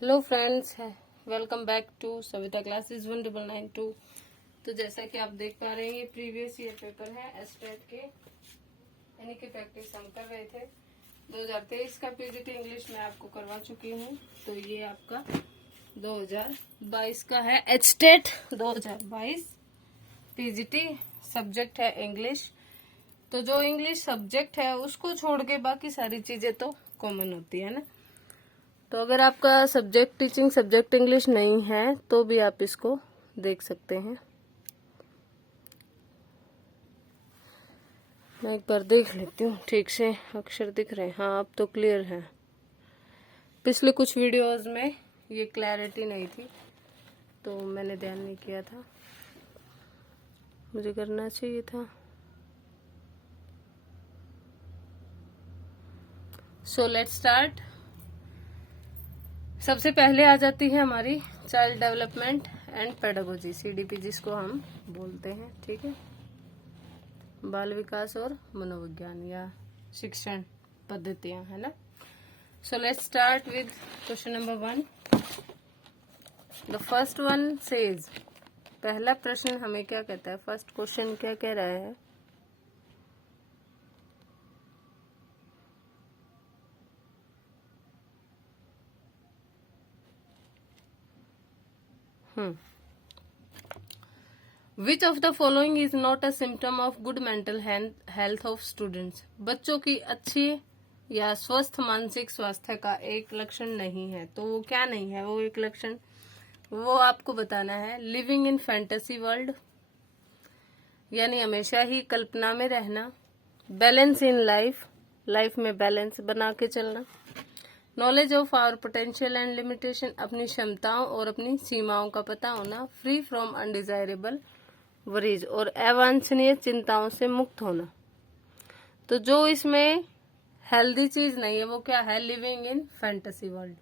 Hello friends, welcome back to Savita classes 1992। तो जैसा कि आप देख पा रहे हैं, ये प्रीवियस ईयर पेपर है एस्टेट के, यानी कि प्रैक्टिस हम कर रहे थे। 2023 का पीजीटी इंग्लिश में आपको करवा चुकी हूँ। तो ये आपका 2022 का है एस्टेट 2022 पीजीटी, सब्जेक्ट है इंग्लिश। तो जो इंग्लिश सब्जेक्ट है उसको छोड़ के बाकी सारी चीजें तो कॉमन होती है ना। तो अगर आपका सब्जेक्ट टीचिंग सब्जेक्ट इंग्लिश नहीं है तो भी आप इसको देख सकते हैं। मैं एक बार देख लेती हूँ ठीक से अक्षर दिख रहे हैं। हाँ, अब तो क्लियर है। पिछले कुछ वीडियोस में ये क्लैरिटी नहीं थी तो मैंने ध्यान नहीं किया था, मुझे करना चाहिए था। So let's start. सबसे पहले आ जाती है हमारी child development and pedagogy, CDP जिसको हम बोलते हैं। ठीक है, बाल विकास और मनोविज्ञान या शिक्षण पद्धतियां, है ना। So let's start with question number 1। The first one says, पहला प्रश्न हमें क्या कहता है, फर्स्ट क्वेश्चन क्या कह रहा है। Which of the following is not a symptom of good mental health of students? बच्चों की अच्छी या स्वस्थ मानसिक स्वास्थ्य का एक लक्षण नहीं है। तो वो क्या नहीं है, वो एक लक्षण वो आपको बताना है। लिविंग इन फैंटेसी वर्ल्ड, यानी हमेशा ही कल्पना में रहना। बैलेंस इन लाइफ, लाइफ में बैलेंस बना के चलना। Knowledge of our potential and limitation, अपनी क्षमताओं और अपनी सीमाओं का पता होना। फ्री फ्रॉम अनडिजायरेबल वरीज, और अवांछनीय चिंताओं से मुक्त होना। तो जो इसमें हेल्दी चीज नहीं है वो क्या है, living in fantasy world.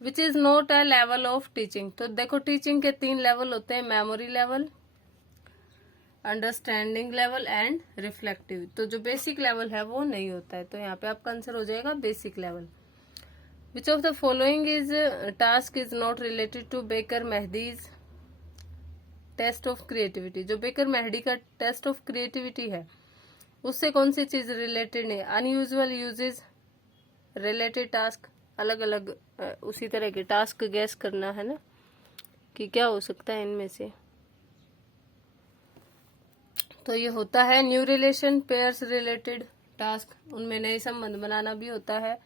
Which is not a level of teaching. तो देखो, टीचिंग के 3 लेवल होते हैं, memory level, understanding level and reflective. तो जो बेसिक लेवल है वो नहीं होता है, तो यहाँ पे आपका आंसर हो जाएगा basic level. Which of the following is task is not related to Baqer Mehdi's test of creativity. जो बेकर मेहदी का टेस्ट ऑफ क्रिएटिविटी है उससे कौन सी चीज रिलेटेड नहीं। अनयूजुअल यूजेज, रिलेटेड टास्क, अलग अलग उसी तरह के टास्क गैस करना, है ना, कि क्या हो सकता है इनमें से। तो ये होता है new relation, pairs related task, उनमें नए संबंध बनाना भी होता है।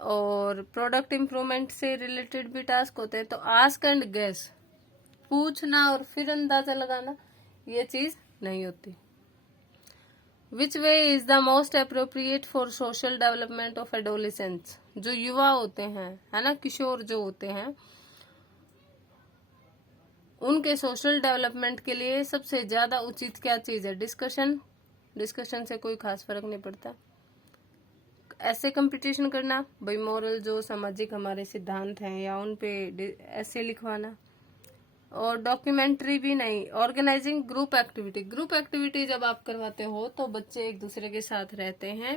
और प्रोडक्ट इम्प्रूवमेंट से रिलेटेड भी टास्क होते हैं। तो आस्क एंड गेस, पूछना और फिर अंदाजा लगाना, ये चीज नहीं होती। Which way is the most appropriate for social development of adolescents. जो युवा होते हैं, है ना, किशोर जो होते हैं, उनके सोशल डेवलपमेंट के लिए सबसे ज्यादा उचित क्या चीज है। डिस्कशन, डिस्कशन से कोई खास फर्क नहीं पड़ता। ऐसे कंपटीशन करना, भाई मॉरल जो सामाजिक हमारे सिद्धांत हैं या उन पे ऐसे लिखवाना। और डॉक्यूमेंट्री भी नहीं। Organising group activity, group activity जब आप करवाते हो तो बच्चे एक दूसरे के साथ रहते हैं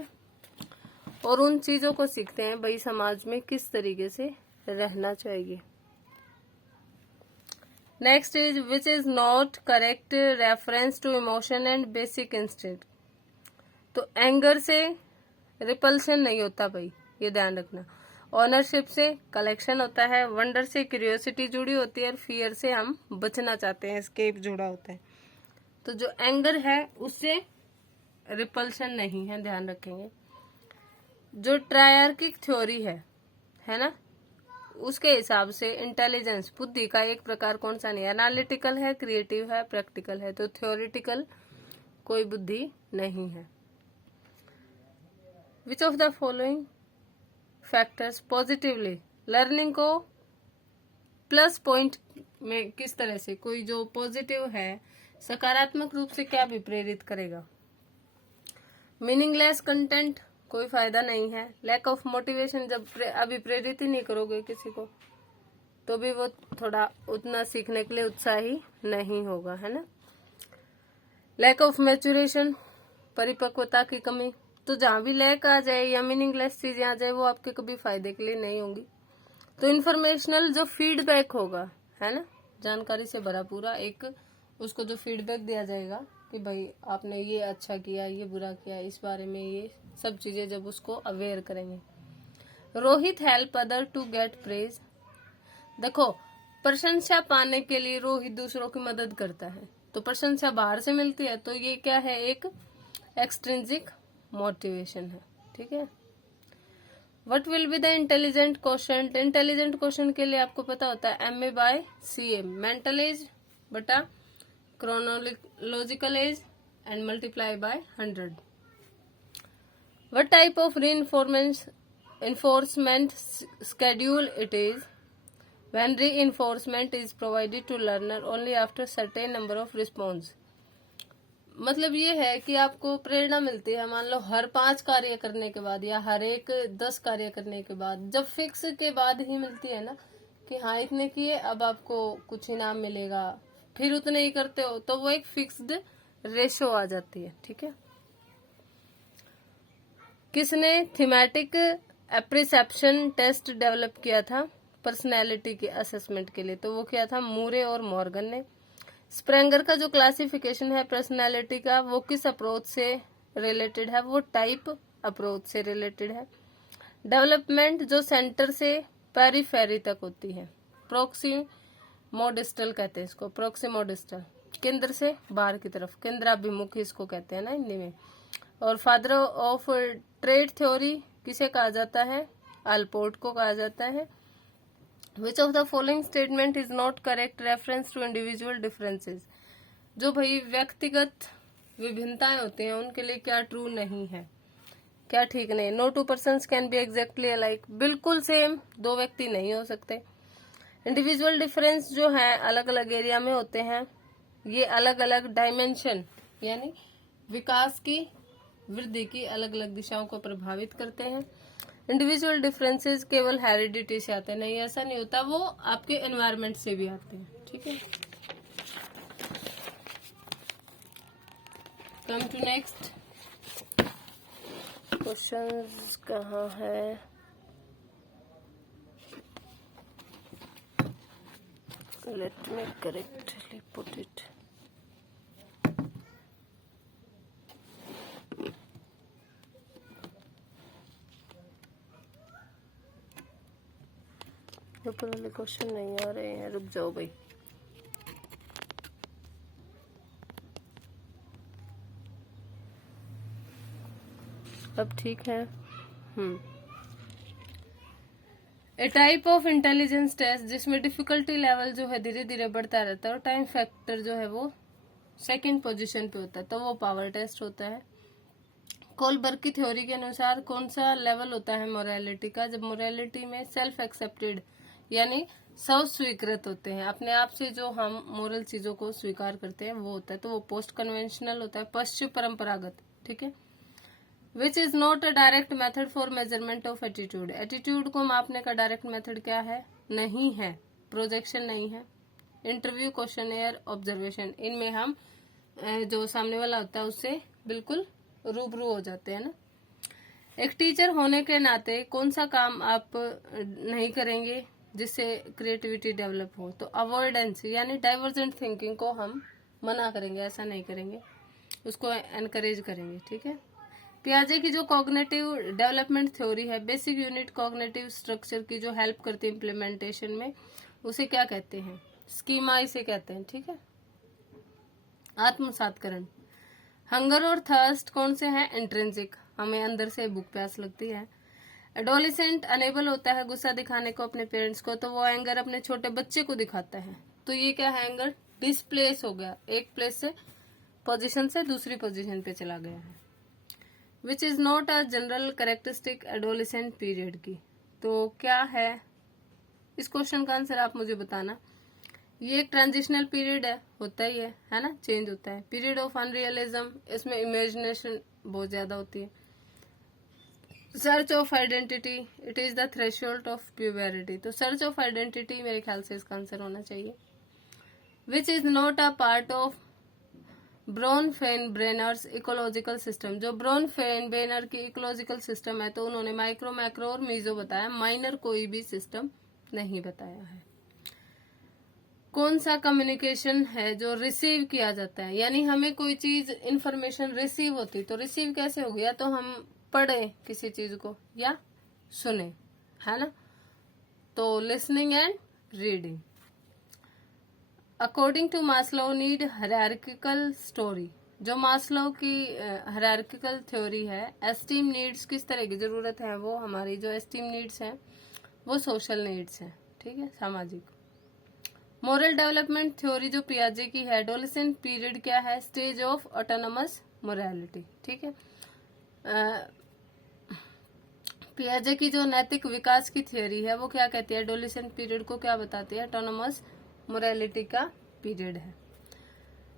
और उन चीजों को सीखते हैं, भाई समाज में किस तरीके से रहना चाहिए। Next is which is not correct reference to emotion and basic instinct. तो एंगर से रिपल्शन नहीं होता भाई, ये ध्यान रखना। ऑनरशिप से कलेक्शन होता है। वंडर से क्यूरियोसिटी जुड़ी होती है और फियर से हम बचना चाहते हैं, एस्केप जुड़ा होता है। तो जो एंगर है उससे रिपल्शन नहीं है, ध्यान रखेंगे। जो ट्रायर्किक थ्योरी है ना, उसके हिसाब से इंटेलिजेंस, बुद्धि का एक प्रकार कौन सा नहीं है। एनालिटिकल है, क्रिएटिव है, प्रैक्टिकल है। तो थ्योरिटिकल कोई बुद्धि नहीं है। Which of the following factors positively learning को प्लस पॉइंट में किस तरह से, कोई जो पॉजिटिव है सकारात्मक रूप से क्या भी प्रेरित करेगा। मीनिंगलेस कंटेंट, कोई फायदा नहीं है। लैक ऑफ मोटिवेशन, जब अभी प्रेरित ही नहीं करोगे किसी को तो भी वो थोड़ा उतना सीखने के लिए उत्साही नहीं होगा, है ना। लैक ऑफ मैच्योरेशन, परिपक्वता की कमी। तो जहां भी लैक आ जाए या मीनिंगलेस चीजें आ जाए वो आपके कभी फायदे के लिए नहीं होंगी। तो इन्फॉर्मेशनल जो फीडबैक होगा, है ना, जानकारी से भरा पूरा एक, उसको जो फीडबैक दिया जाएगा कि भाई आपने ये अच्छा किया, ये बुरा किया, इस बारे में ये सब चीजें जब उसको अवेयर करेंगे। Rohit help other to get praise. देखो, प्रशंसा पाने के लिए रोहित दूसरों की मदद करता है, तो प्रशंसा बाहर से मिलती है, तो ये क्या है, एक एक्सट्रिंसिक मोटिवेशन है। ठीक है। What will be the intelligent question. Intelligent question के लिए आपको पता होता है MA/CM, मेंटल एज बटा chronological age and multiply by 100. What type of reinforcement schedule it is when reinforcement is provided to learner only after certain number of response. मतलब ये है कि आपको प्रेरणा मिलती है, मान लो हर 5 कार्य करने के बाद या हर एक 10 कार्य करने के बाद, जब फिक्स के बाद ही मिलती है ना कि हाँ इतने किए अब आपको कुछ इनाम मिलेगा, फिर उतने ही करते हो, तो वो एक फिक्स्ड रेशो आ जाती है। ठीक है। किसने थीमेटिक एप्रिसेप्शन टेस्ट डेवलप किया था पर्सनैलिटी के असेसमेंट के लिए, तो वो किया था मूरे और मॉर्गन ने। स्प्रेंगर का जो क्लासिफिकेशन है पर्सनैलिटी का, वो किस अप्रोच से रिलेटेड है, वो टाइप अप्रोच से रिलेटेड है। डेवलपमेंट जो सेंटर से पेरिफेरी तक होती है, प्रोक्सीमोडिस्टल कहते हैं इसको, प्रोक्सीमोडिस्टल, केंद्र से बाहर की तरफ, केंद्राभिमुखी इसको कहते हैं ना हिंदी में। और फादर ऑफ ट्रेड थ्योरी किसे कहा जाता है, अल्पोर्ट को कहा जाता है। Which of the following statement is not correct reference to individual differences. जो भाई व्यक्तिगत विभिन्नताएं होती हैं उनके लिए क्या ट्रू नहीं है, क्या ठीक नहीं। No two persons can be exactly alike, बिल्कुल सेम दो व्यक्ति नहीं हो सकते। इंडिविजुअल डिफरेंस जो है अलग अलग एरिया में होते हैं, ये अलग अलग डायमेंशन यानी विकास की वृद्धि की अलग अलग दिशाओं को प्रभावित करते हैं। इंडिविजुअल डिफरेंसेस केवल हेरिडिटी से आते हैं, नहीं ऐसा नहीं होता, वो आपके एनवायरनमेंट से भी आते हैं। ठीक है। कम टू नेक्स्ट क्वेश्चंस कहाँ है, let me correctly put it. ऊपर वाले क्वेश्चन नहीं आ रहे हैं, रुक जाओ भाई। अब ठीक है। ए टाइप ऑफ इंटेलिजेंस टेस्ट जिसमें डिफिकल्टी लेवल जो है धीरे धीरे बढ़ता रहता है और टाइम फैक्टर जो है वो सेकंड पोजीशन पे होता है, तो वो पावर टेस्ट होता है। कोलबर्ग की थ्योरी के अनुसार कौन सा लेवल होता है मोरालिटी का, जब मोरालिटी में सेल्फ एक्सेप्टेड यानी स्व स्वीकृत होते हैं, अपने आप से जो हम मोरल चीजों को स्वीकार करते हैं वो होता है, तो वो पोस्ट कन्वेंशनल होता है, पश्चिम परंपरागत। ठीक है। विच is not a direct method for measurement of attitude. Attitude को मापने का डायरेक्ट मेथड क्या है, नहीं है, प्रोजेक्शन नहीं है। इंटरव्यू, क्वेश्चनएयर, ऑब्जर्वेशन, इनमें हम जो सामने वाला होता है उससे बिल्कुल रूबरू हो जाते हैं ना। एक टीचर होने के नाते कौन सा काम आप नहीं करेंगे जिससे क्रिएटिविटी डेवलप हो, तो अवॉइडेंस यानी डाइवर्जेंट थिंकिंग को हम मना करेंगे, ऐसा नहीं करेंगे, उसको एनकरेज करेंगे। ठीक है। पियाजे की जो कॉग्निटिव डेवलपमेंट थ्योरी है, बेसिक यूनिट कॉग्निटिव स्ट्रक्चर की जो हेल्प करती है इम्प्लीमेंटेशन में, उसे क्या कहते हैं, स्कीमा इसे कहते हैं। ठीक है। आत्मसातकरण। हंगर और थर्स्ट कौन से हैं, इंट्रिंसिक, हमें अंदर से भूख प्यास लगती है। एडोलिसेंट अनेबल होता है गुस्सा दिखाने को अपने पेरेंट्स को, तो वो एंगर अपने छोटे बच्चे को दिखाता है, तो ये क्या है, एंगर डिस्प्लेस हो गया, एक प्लेस से पोजीशन से दूसरी पोजीशन पे चला गया है। विच is not a general characteristic adolescent period की, तो क्या है, इस क्वेश्चन का आंसर आप मुझे बताना। ये एक ट्रांजिशनल पीरियड है, होता ही है ना, चेंज होता है। पीरियड ऑफ अनरियलिज्म, इसमें इमेजिनेशन बहुत ज्यादा होती है। Search of identity, it is the threshold of puberty, तो सर्च ऑफ आइडेंटिटी मेरे ख्याल से इसका आंसर होना चाहिए। Which is not a part of Bronfenbrenner's ecological system, जो ब्रोन-फेन-ब्रेनर की इकोलॉजिकल सिस्टम है, तो उन्होंने माइक्रो, मैक्रो और मीजो बताया, माइनर कोई भी सिस्टम नहीं बताया है। कौन सा कम्युनिकेशन है जो रिसीव किया जाता है, यानी हमें कोई चीज इंफॉर्मेशन रिसीव होती, तो रिसीव कैसे होगी, या तो हम पढ़े किसी चीज को या सुने, है ना, तो listening and reading. According to Maslow need hierarchical story, जो मास्लो की हायरार्किकल थ्योरी है, एस्टीम नीड्स किस तरह की जरूरत है, वो हमारी जो एस्टीम नीड्स है वो सोशल नीड्स है, ठीक है, सामाजिक। मोरल डेवलपमेंट थ्योरी जो पियाजे की है, एडोलेसेंट पीरियड क्या है, स्टेज ऑफ ऑटोनोमस मोरालिटी, ठीक है। पियाजे की जो नैतिक विकास की थ्योरी है वो क्या कहती है, एडोलेसेंट पीरियड को क्या बताती है, ऑटोनोमस मोरालिटी का पीरियड है।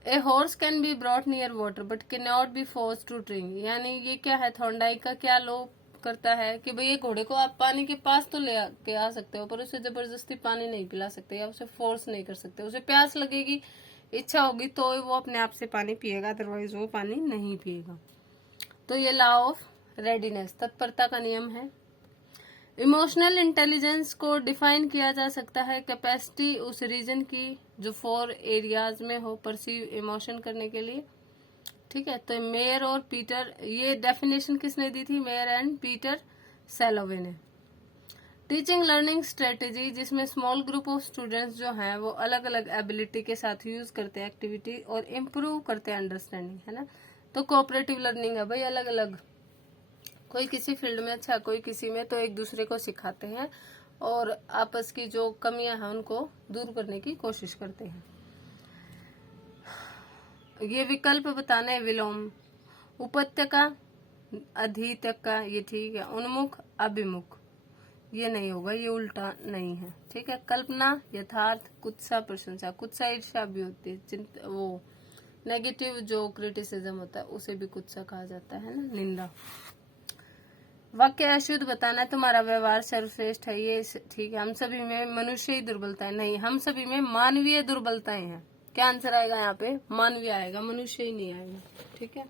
A horse can be brought near water but can not be force to drink, यानी ये क्या है, थॉर्नडाइक का क्या लो करता है कि भाई ये घोड़े को आप पानी के पास तो ले के आ सकते हो, पर उसे जबरदस्ती पानी नहीं पिला सकते या उसे फोर्स नहीं कर सकते। उसे प्यास लगेगी, इच्छा होगी तो वो अपने आप से पानी पिएगा, अदरवाइज वो पानी नहीं पिएगा। तो ये लॉ ऑफ रेडीनेस, तत्परता का नियम है। इमोशनल इंटेलिजेंस को डिफाइन किया जा सकता है कैपेसिटी उस रीजन की जो 4 एरियाज में हो परसीव इमोशन करने के लिए, ठीक है। तो मेयर और पीटर, ये डेफिनेशन किसने दी थी, मेयर एंड पीटर सैलोवे ने। टीचिंग लर्निंग स्ट्रेटेजी, जिसमें स्मॉल ग्रुप ऑफ स्टूडेंट्स जो हैं वो अलग अलग एबिलिटी के साथ यूज करते हैं एक्टिविटी और इम्प्रूव करते हैं अंडरस्टैंडिंग, है ना। तो कोऑपरेटिव लर्निंग है भाई, अलग अलग, कोई किसी फील्ड में अच्छा, कोई किसी में, तो एक दूसरे को सिखाते हैं और आपस की जो कमियां हैं उनको दूर करने की कोशिश करते हैं। ये विकल्प बताने, विलोम, उपत्यका, अधित्यका, ये ठीक है। उन्मुख, अभिमुख, ये नहीं होगा, ये उल्टा नहीं है, ठीक है। कल्पना, यथार्थ, कुत्सा, प्रशंसा, कुत्सा ईर्ष्या भी होती है, वो नेगेटिव जो क्रिटिसिज्म होता है उसे भी कुत्सा कहा जाता है ना, निंदा। वाक्य अशुद्ध बताना, तुम्हारा व्यवहार सर्वश्रेष्ठ है, ये ठीक है। हम सभी में मनुष्य ही दुर्बलताएं नहीं, हम सभी में मानवीय दुर्बलताएं हैं। क्या आंसर आएगा यहाँ पे, मानवीय आएगा, मनुष्य ही नहीं आएगा, ठीक है।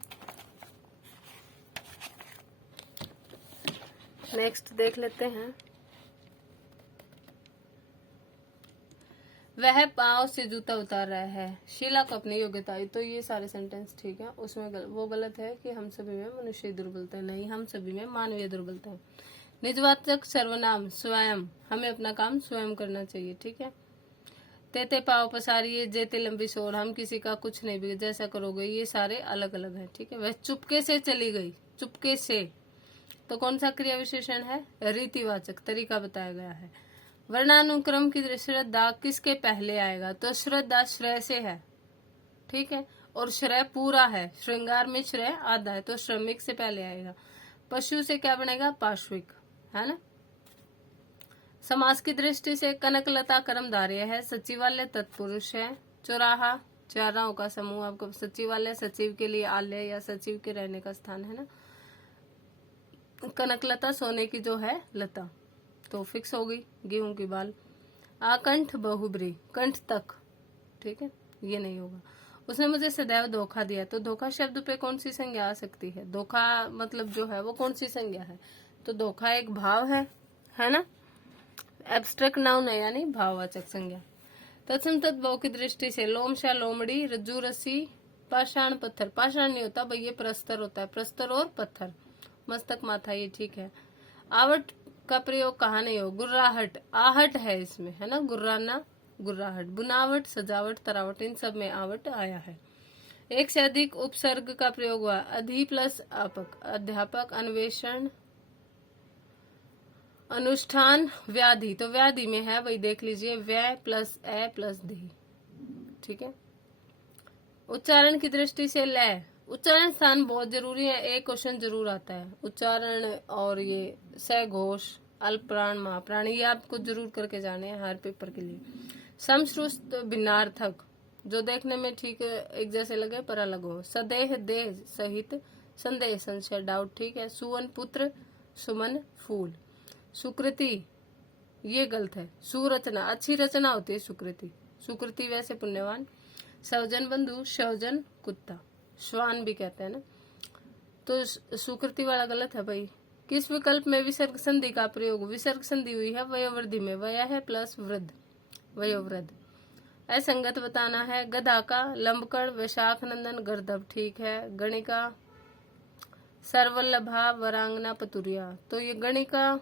नेक्स्ट देख लेते हैं। वह पांव से जूता उतार रहा है, शीला को अपनी योग्यता आई, तो ये सारे सेंटेंस ठीक है। उसमें वो गलत है कि हम सभी में मनुष्य दुर्बलता नहीं, हम सभी में मानवीय दुर्बलता है। निजवाचक सर्वनाम, स्वयं, हमें अपना काम स्वयं करना चाहिए, ठीक है। तेते पाव पसारिए, जेते लंबी सोर, हम किसी का कुछ नहीं भी जैसा करोगे, ये सारे अलग अलग है, ठीक है। वह चुपके से चली गई, चुपके से, तो कौन सा क्रिया विशेषण है, रीतिवाचक, तरीका बताया गया है। वर्णानुक्रम की श्रद्धा किसके पहले आएगा, तो श्रद्धा श्रेय से है, ठीक है, और श्रेय पूरा है, श्रृंगार में श्रेय आधा है, तो श्रमिक से पहले आएगा। पशु से क्या बनेगा, पार्श्विक, है ना। समास की दृष्टि से कनकलता कर्मधारय है, सचिवालय तत्पुरुष है। चौराहा, चाराओं का समूह, आपको सचिवालय सचिव के लिए आलय या सचिव के रहने का स्थान है ना। कनकलता सोने की जो है लता, तो फिक्स हो गई, गेहूं की बाल। आकंठ बहुब्री, कंठ तक, ठीक है, ये नहीं होगा। उसने मुझे सदैव धोखा दिया, तो धोखा शब्द पे कौन सी संज्ञा आ सकती है, धोखा मतलब जो है वो कौन सी संज्ञा है, तो धोखा एक भाव है ना, एब्स्ट्रैक्ट नाउन है, यानी भाववाचक संज्ञा। तत्सम तद्भव की दृष्टि से लोमशा, लोमड़ी, रज्जू, रस्सी, पाषाण, पत्थर, पाषाण नहीं होता भाई, ये प्रस्तर होता है, प्रस्तर और पत्थर, मस्तक, माथा, ये ठीक है। आवट का प्रयोग कहाँ नहीं हो, गुर्राहट, आहट है इसमें, है ना, गुर्राना, गुर्राहट। बुनावट, सजावट, तरावट, इन सब में आवट आया है। एक से अधिक उपसर्ग का प्रयोग हुआ, अधि प्लस आपक, अध्यापक, अन्वेषण, अनुष्ठान, व्याधि, तो व्याधि में है वही देख लीजिए, व्यय प्लस ए प्लस धी, ठीक है। उच्चारण की दृष्टि से लय, उच्चारण स्थान बहुत जरूरी है, एक क्वेश्चन जरूर आता है उच्चारण, और ये सघोष, अल्पप्राण, महाप्राण, ये आपको जरूर करके जाने हैं हर पेपर के लिए। समश्रुत, भिन्नार्थक, जो देखने में ठीक एक जैसे लगे पर अलग हो। सदेह, देह सहित, संदेह, संशय, डाउट, ठीक है। सुवन, पुत्र, सुमन, फूल। सुकृति, ये गलत है, सुरचना, अच्छी रचना होती है सुकृति, सुकृति वैसे पुण्यवान। सवजन, बंधु, शवजन, कुत्ता, श्वान भी कहते हैं ना, तो सुकृति वाला गलत है भाई, किस विकल्प में विसर्ग संधि का प्रयोग? विसर्ग संधि हुई है वयोवृद्धि में, वय है प्लस वृद्ध, वयोवृद्ध। असंगत बताना है। गधा का, लंबकड़, वैशाख नंदन, गर्दभ, ठीक है। गणिका, सर्वल्लभा, वरांगना, पतुरिया, तो ये गणिका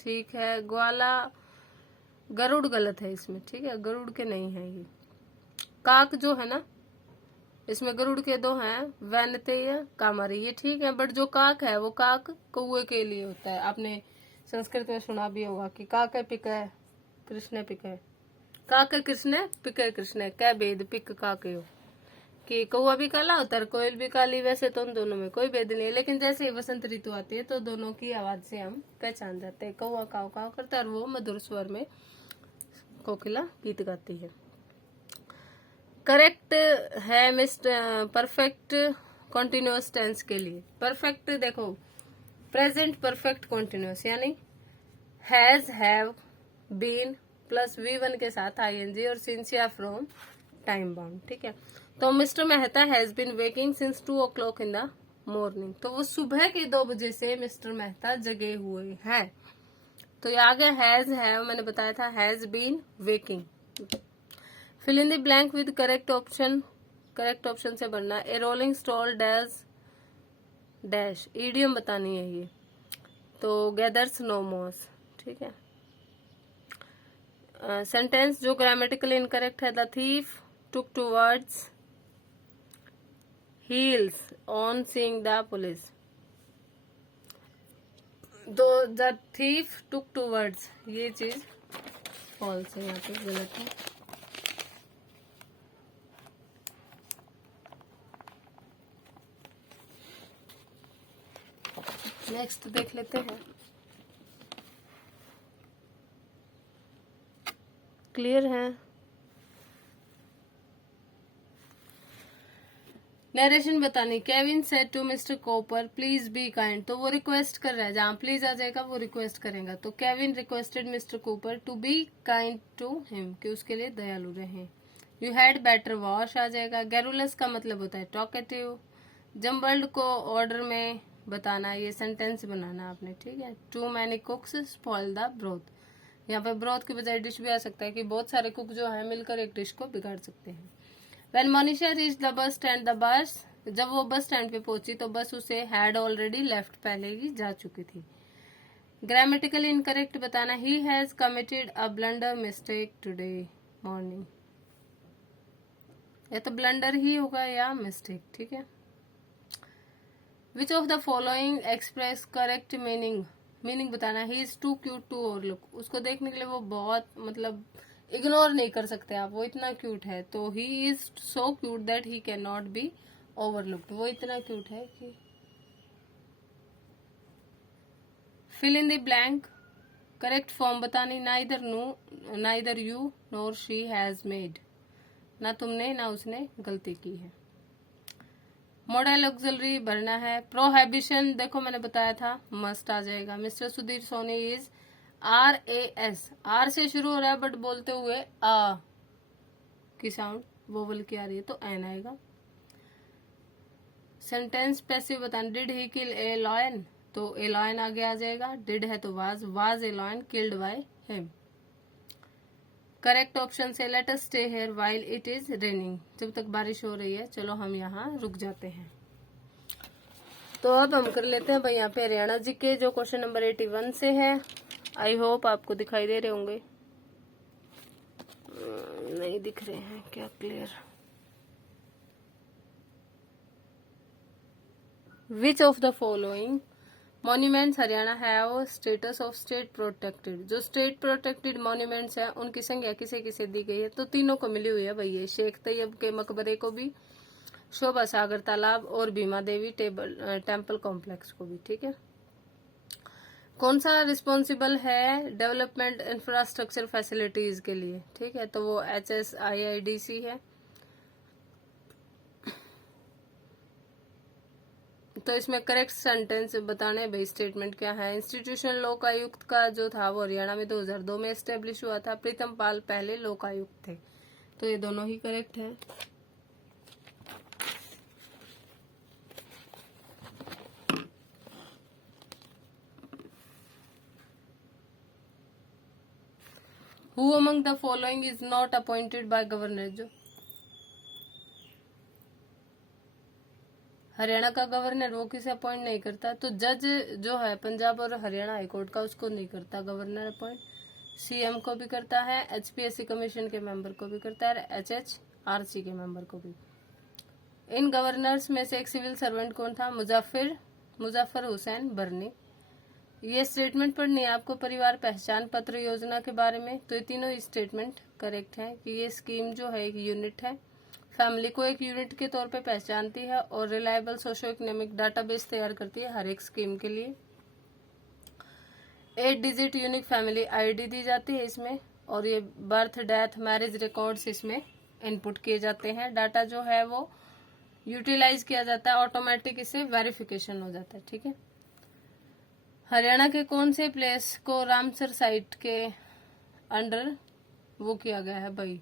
ठीक है। ग्वाला, गरुड़ गलत है इसमें, ठीक है, गरुड़ के नहीं है ये। काक जो है ना, इसमें गरुड़ के दो हैं, वैनतेय, कामारी, ये ठीक है, बट जो काक है वो काक कौए के लिए होता है। आपने संस्कृत में सुना भी होगा कि काक है पिक है कृष्ण पिक है, काक है कृष्ण पिक है कृष्ण, क्या भेद पिक काके हो, कि कौआ भी काला होता है, कोयल भी काली, वैसे तो उन दोनों में कोई भेद नहीं है, लेकिन जैसे ही वसंत ऋतु आती है तो दोनों की आवाज से हम पहचान जाते हैं। कौआ काव काव करता है और वो मधुर स्वर में कोकिला गीत गाती है। करेक्ट है मिस्टर परफेक्ट कॉन्टिन्यूअस टेंस के लिए। परफेक्ट देखो, प्रेजेंट परफेक्ट कॉन्टिन्यूअस यानी has, have, been plus V1 के साथ ING और सिंस या फ्रॉम टाइम बाउंड, ठीक है। तो mister Mehta has been waking since 2 o'clock in the morning, तो वो सुबह के 2 बजे से मिस्टर मेहता जगे हुए हैं। तो ये आ गया हैज, हैव, मैंने बताया था has been waking. Fill in the blank with correct option, correct option से भरना। A rolling stall dash dash, idiom बतानी है ये, तो गैदर्स नो मोस, ठीक है। सेंटेंस जो ग्रामेटिकली इनकरेक्ट है, the thief took towards heels on seeing the police, तो द थीफ टुक टूवर्ड्स, ये चीज फॉल्स है, यहाँ पे गलत है। नेक्स्ट देख लेते हैं। क्लियर है? नरेशन बतानी। Kevin said to mister Copper please be kind, तो वो रिक्वेस्ट कर रहा है, जहां प्लीज आ जाएगा वो रिक्वेस्ट करेगा, तो Kevin requested mister Copper to be kind to him, कि उसके लिए दयालु रहें। यू हैड बेटर वॉश आ जाएगा। गैरुलस का मतलब होता है टॉकेटिव। जम्बल्ड को ऑर्डर में बताना, ये सेंटेंस बनाना आपने, ठीक है। Too many cooks spoil the broth, यहाँ पे ब्रोथ की बजाय डिश भी आ सकता है कि बहुत सारे कुक जो है मिलकर एक डिश को बिगाड़ सकते हैं। When Monisha reached the bus stand, the bus, जब वो बस स्टैंड पे पहुंची तो बस उसे had already left, पहले ही जा चुकी थी। ग्रामेटिकली इनकरेक्ट बताना। He has committed a blunder mistake today morning, या तो ब्लंडर ही होगा या मिस्टेक, ठीक है। Which of the following express correct meaning, meaning बताना। He is too cute to overlook, उसको देखने के लिए वो बहुत, मतलब इग्नोर नहीं कर सकते आप, वो इतना क्यूट है, तो he is so cute that he can not be overlooked, वो इतना क्यूट है कि। Fill in the blank, correct form बतानी। Neither you nor she has made, ना तुमने ना उसने गलती की है। मॉडल ऑक्सिलरी भरना है। प्रोहिबिशन देखो मैंने बताया था मस्ट आ जाएगा। Mister Sudhir Soni is RAS, R से शुरू हो रहा है बट बोलते हुए आ की साउंड वोवल की आ रही है, तो एन आएगा। सेंटेंस पैसिव बताना। Did he kill a lion, तो ए लॉयन आगे आ जाएगा। डिड है तो was a lion killed by him. Correct option से let us stay here while it is raining, जब तक बारिश हो रही है चलो हम यहाँ रुक जाते हैं। तो अब हम कर लेते हैं भाई यहाँ पे हरियाणा जी के, जो क्वेश्चन नंबर 81 से है। आई होप आपको दिखाई दे रहे होंगे, नहीं दिख रहे हैं क्या clear. Which of the following monuments Haryana have status of state protected, जो स्टेट प्रोटेक्टेड मॉन्यूमेंट्स है उनकी संख्या किसे किसे दी गई है, तो तीनों को मिली हुई है भैया। शेख तैयब के मकबरे को भी, शोभा सागर तालाब और भीमा देवी टेम्पल कॉम्प्लेक्स को भी, ठीक है। कौन सा रिस्पॉन्सिबल है डेवलपमेंट इंफ्रास्ट्रक्चर फैसिलिटीज के लिए, ठीक है, तो वो HSIIDC है। तो इसमें करेक्ट सेंटेंस बताने भाई, स्टेटमेंट क्या है। इंस्टीट्यूशनल लोकायुक्त का जो था वो हरियाणा में 2002 में एस्टेब्लिश हुआ था। प्रीतम पाल पहले लोकायुक्त थे, तो ये दोनों ही करेक्ट है। Who among the following is not appointed by governor, जो हरियाणा का गवर्नर वो किसे अपॉइंट नहीं करता, तो जज जो है पंजाब और हरियाणा हाईकोर्ट का उसको नहीं करता गवर्नर अपॉइंट, सीएम को भी करता है, एचपीएससी कमीशन के मेंबर को भी करता है, एचएचआरसी के मेंबर को भी। इन गवर्नर्स में से एक सिविल सर्वेंट कौन था, मुजफ्फर हुसैन बर्नी। ये स्टेटमेंट पढ़नी है आपको परिवार पहचान पत्र योजना के बारे में। तो ये तीनों स्टेटमेंट करेक्ट है कि ये स्कीम जो है एक यूनिट है, फैमिली को एक यूनिट के तौर पे पहचानती है और रिलायबल सोशो इकोनॉमिक डाटाबेस तैयार करती है हर एक स्कीम के लिए। 8 डिजिट यूनिक फैमिली आईडी दी जाती है इसमें, और ये बर्थ डेथ मैरिज रिकॉर्ड्स इसमें इनपुट किए जाते हैं। डाटा जो है वो यूटिलाइज किया जाता है, ऑटोमेटिक इससे वेरिफिकेशन हो जाता है। ठीक है। हरियाणा के कौन से प्लेस को रामसर साइट के अंडर वो किया गया है भाई,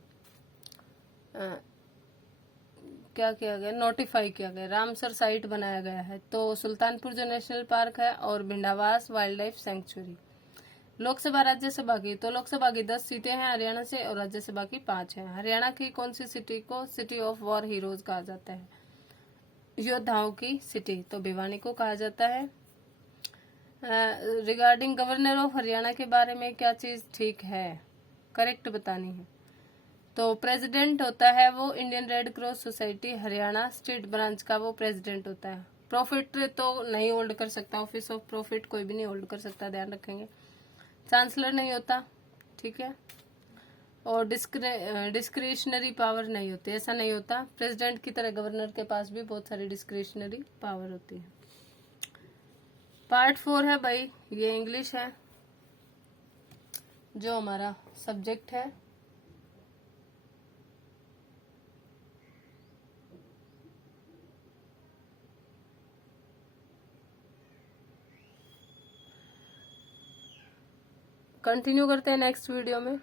क्या किया गया, नोटिफाई किया गया, रामसर साइट बनाया गया है। तो सुल्तानपुर जो नेशनल पार्क है और Bhindawas wild life sanctuary. Lok Sabha Rajya Sabha की, तो लोकसभा की 10 सीटें हैं हरियाणा से और राज्यसभा की 5 हैं। हरियाणा की कौन सी सिटी को सिटी ऑफ वॉर हीरोज कहा जाता है, योद्धाओं की सिटी, तो भिवानी को कहा जाता है। रिगार्डिंग गवर्नर ऑफ हरियाणा के बारे में क्या चीज ठीक है, करेक्ट बतानी है। तो प्रेसिडेंट होता है वो Indian red cross society Haryana state branch का वो प्रेसिडेंट होता है। प्रॉफिट तो नहीं होल्ड कर सकता, ऑफिस ऑफ प्रॉफिट कोई भी नहीं होल्ड कर सकता, ध्यान रखेंगे। चांसलर नहीं होता, ठीक है। और डिस्क्रिशनरी पावर नहीं होती, ऐसा नहीं होता। प्रेसिडेंट की तरह गवर्नर के पास भी बहुत सारी डिस्क्रिशनरी पावर होती है। पार्ट 4 है भाई, ये इंग्लिश है जो हमारा सब्जेक्ट है। कंटिन्यू करते हैं नेक्स्ट वीडियो में।